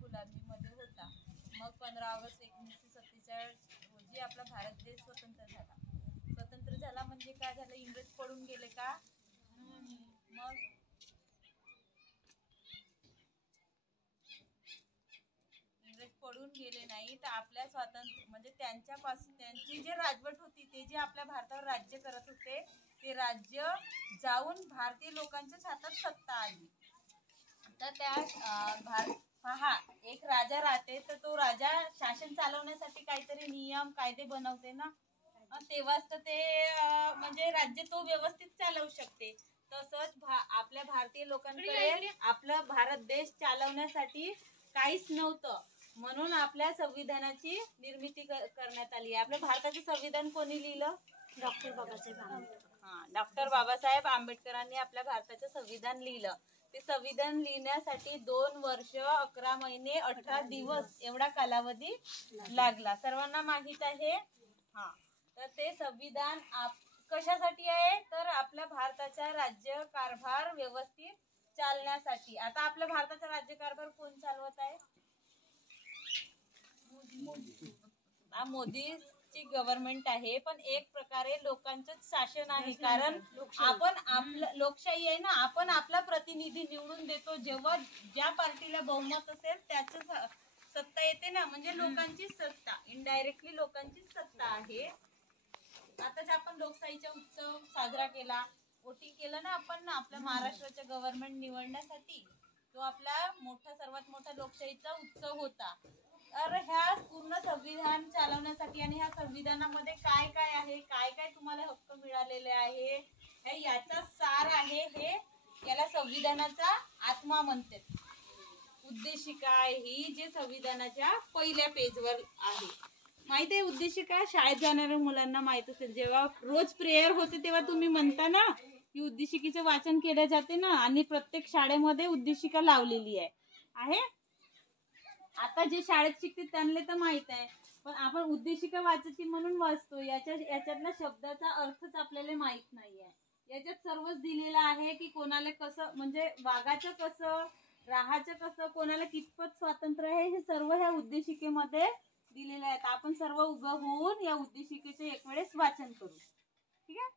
गुलामीमध्ये होता. मग 15 ऑगस्ट 1947 रोजी आपला भारत देश स्वतंत्र झाला. स्वतंत्र झाला म्हणजे काय झालं? इंग्रज पडून गेले का? मग इंग्रज पडून गेले नाही तर आपल्या स्वातंत्र्य म्हणजे त्यांच्यापासून त्यांची जे राजवट होती ते जे आपल्या भारतावर राज्य करत होते ते राज्य जाऊन भारतीय लोकांच्याच हातात सत्ता आली. तर त्या पहा, एक राजा राहते तर तो राजा शासन चालवण्यासाठी काहीतरी नियम कायदे बनवते ना, तेव्हाच तर ते म्हणजे राज्य तो व्यवस्थित चालवू शकते. तसंच आपल्या भारतीय लोकांकडे आपला भारत देश चालवण्यासाठी काहीच नव्हतं, म्हणून आपल्या संविधानाची निर्मिती करण्यात आली आहे. आपल्या भारताचं संविधान कोणी लिहिलं? डॉक्टर बाबासाहेब आंबेडकर. डॉक्टर बाबासाहेब आंबेडकरांनी आपल्या भारताचं संविधान लिहिलं. ते संविधान लिहिण्यासाठी 2 वर्ष 11 महिने 18 दिवस एवढा कालावधी लागला. सर्वांना माहित आहे. तर ते संविधान कशासाठी आहे? तर आपल्या भारताचा राज्य कारभार व्यवस्थित चालण्यासाठी. आता आपल्या भारताचा राज्य कारभार कोण चालवत आहे? मोदीची गव्हर्नमेंट आहे, पण एक प्रकारे लोकांचंच शासन आहे. कारण आपण आपलं लोकशाही आहे ना, आपण आपला प्रतिनिधी निवडून देतो. जेव्हा ज्या पार्टीला बहुमत असेल त्याच सत्ता येते ना, म्हणजे लोकांची सत्ता, इनडायरेक्टली लोकांची सत्ता आहे. आताच आपण लोकशाहीचा उत्सव साजरा केला, वोटिंग केलं ना आपण आपल्या महाराष्ट्राच्या गव्हर्नमेंट निवडण्यासाठी. तो आपला सर्वात मोठा लोकशाहीचा उत्सव होता. तर ह्या पूर्ण संविधान चालवण्यासाठी आणि ह्या संविधानामध्ये काय काय आहे, काय काय तुम्हाला हक्क मिळालेले आहे, हे याचा सार आहे. हे याला संविधानाचा आत्मा म्हणतात. उद्देशिका ही जे संविधानाच्या पहिल्या पेजवर आहे. माहित आहे उद्देशिका? शाळेत जाणाऱ्या मुलांना माहित असेल. जेव्हा रोज प्रेयर होते तेव्हा तुम्ही म्हणता ना की उद्देशिकेचे वाचन केले जाते ना, आणि प्रत्येक शाळेमध्ये उद्देशिका लावलेली आहे. आता जे शाळेत शिकते त्यांना तर माहित आहे, पण आपण उद्देशिका वाचायची म्हणून वाचतो. याच्यातला शब्दाचा अर्थच आपल्याला माहित नाहीये. याच्यात सर्वच दिलेलं आहे की कोणाला कसं, म्हणजे वागायचं कसं, राहायचं कसं, कोणाला कितपत स्वातंत्र्य आहे, हे सर्व ह्या उद्देशिकेमध्ये दिलेले आहेत. आपण सर्व उभं होऊन या उद्देशिकेचे एक वेळेस वाचन करू. ठीक आहे.